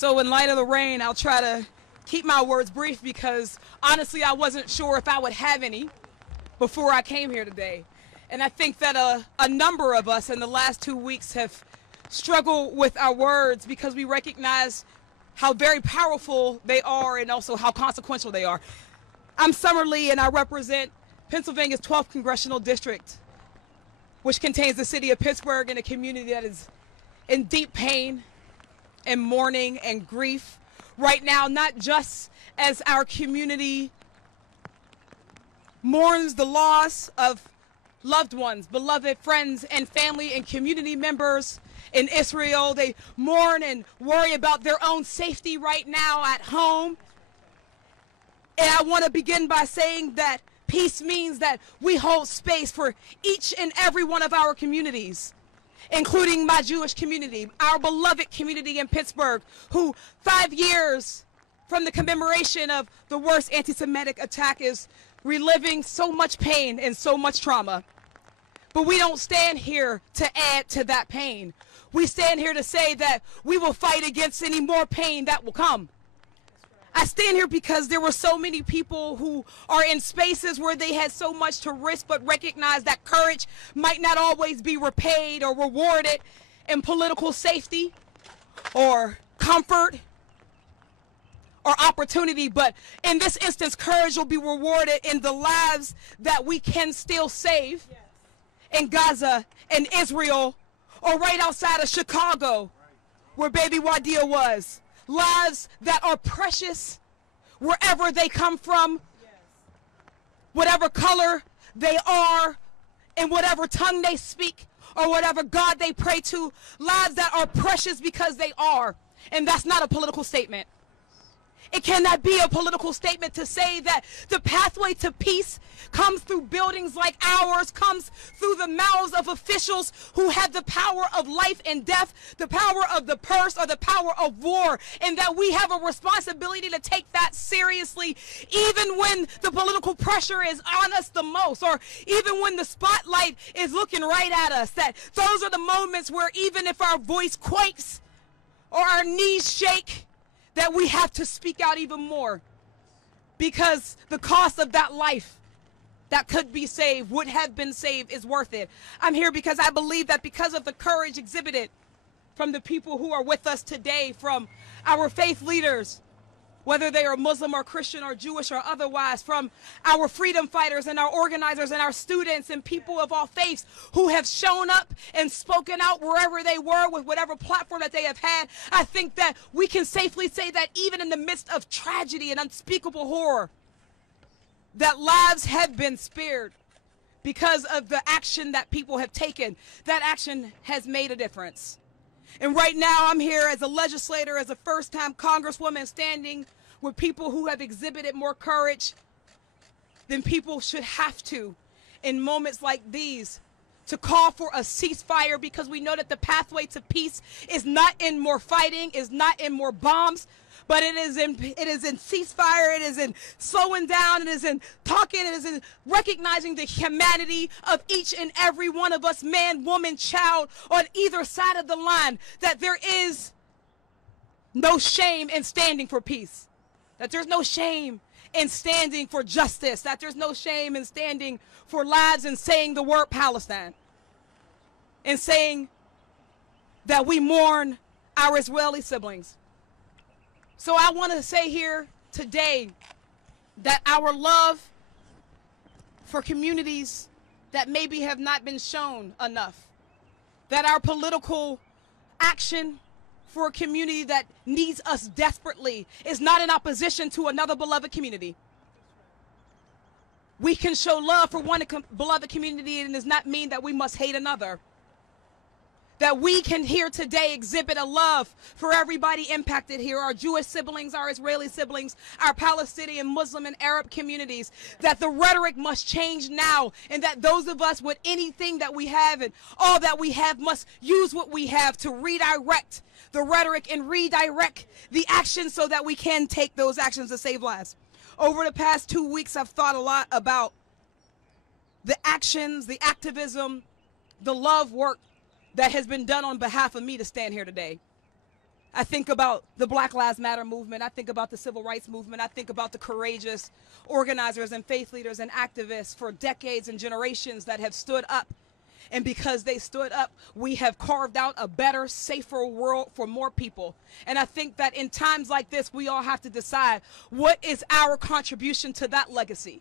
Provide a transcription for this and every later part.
So in light of the rain, I'll try to keep my words brief because honestly, I wasn't sure if I would have any before I came here today. And I think that a number of us in the last 2 weeks have struggled with our words because we recognize how very powerful they are and also how consequential they are. I'm Summer Lee and I represent Pennsylvania's 12th Congressional District, which contains the city of Pittsburgh and a community that is in deep pain and mourning and grief right now, not just as our community mourns the loss of loved ones, beloved friends and family and community members in Israel. They mourn and worry about their own safety right now at home. And I want to begin by saying that peace means that we hold space for each and every one of our communities, including my Jewish community, our beloved community in Pittsburgh, who 5 years from the commemoration of the worst anti-Semitic attack is reliving so much pain and so much trauma. But we don't stand here to add to that pain. We stand here to say that we will fight against any more pain that will come. I stand here because there were so many people who are in spaces where they had so much to risk but recognize that courage might not always be repaid or rewarded in political safety or comfort or opportunity, but in this instance, courage will be rewarded in the lives that we can still save in Gaza and Israel or right outside of Chicago where baby Wadia was. Lives that are precious wherever they come from, whatever color they are, and whatever tongue they speak, or whatever God they pray to. Lives that are precious because they are. And that's not a political statement. It cannot be a political statement to say that the pathway to peace comes through buildings like ours, comes through the mouths of officials who have the power of life and death, the power of the purse, or the power of war, and that we have a responsibility to take that seriously even when the political pressure is on us the most, or even when the spotlight is looking right at us. That those are the moments where even if our voice quakes or our knees shake, that we have to speak out even more, because the cost of that life that could be saved, would have been saved, is worth it. I'm here because I believe that because of the courage exhibited from the people who are with us today, from our faith leaders, whether they are Muslim or Christian or Jewish or otherwise, from our freedom fighters and our organizers and our students and people of all faiths who have shown up and spoken out wherever they were with whatever platform that they have had, I think that we can safely say that even in the midst of tragedy and unspeakable horror, that lives have been spared because of the action that people have taken. That action has made a difference. And right now I'm here as a legislator, as a first-time congresswoman, standing with people who have exhibited more courage than people should have to in moments like these, to call for a ceasefire, because we know that the pathway to peace is not in more fighting, is not in more bombs, but it is in ceasefire, it is in slowing down, it is in talking, it is in recognizing the humanity of each and every one of us, man, woman, child, on either side of the line, that there is no shame in standing for peace, that there's no shame in standing for justice, that there's no shame in standing for lives and saying the word Palestine, and saying that we mourn our Israeli siblings. So I want to say here today that our love for communities that maybe have not been shown enough, that our political action for a community that needs us desperately is not in opposition to another beloved community. We can show love for one beloved community, and it does not mean that we must hate another. That we can here today exhibit a love for everybody impacted here, our Jewish siblings, our Israeli siblings, our Palestinian, Muslim, and Arab communities, that the rhetoric must change now, and that those of us with anything that we have and all that we have must use what we have to redirect the rhetoric and redirect the action so that we can take those actions to save lives. Over the past 2 weeks, I've thought a lot about the actions, the activism, the love work that has been done on behalf of me to stand here today. I think about the Black Lives Matter movement. I think about the civil rights movement. I think about the courageous organizers and faith leaders and activists for decades and generations that have stood up. And because they stood up, we have carved out a better, safer world for more people. And I think that in times like this, we all have to decide, what is our contribution to that legacy?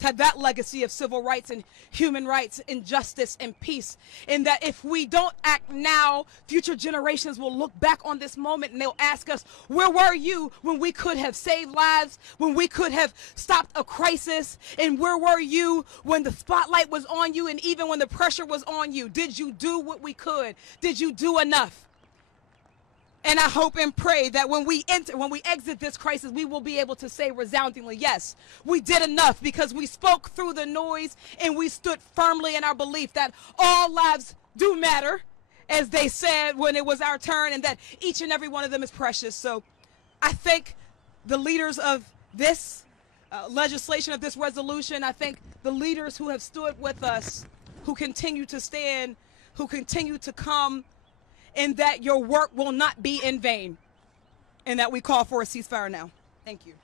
To that legacy of civil rights and human rights and justice and peace. And that if we don't act now, future generations will look back on this moment and they'll ask us, where were you when we could have saved lives, when we could have stopped a crisis? And where were you when the spotlight was on you and even when the pressure was on you? Did you do what we could? Did you do enough? And I hope and pray that when we exit this crisis, we will be able to say resoundingly, yes, we did enough, because we spoke through the noise and we stood firmly in our belief that all lives do matter, as they said when it was our turn, and that each and every one of them is precious. So I thank the leaders of this legislation, of this resolution. I thank the leaders who have stood with us, who continue to stand, who continue to come, and that your work will not be in vain, and that we call for a ceasefire now. Thank you.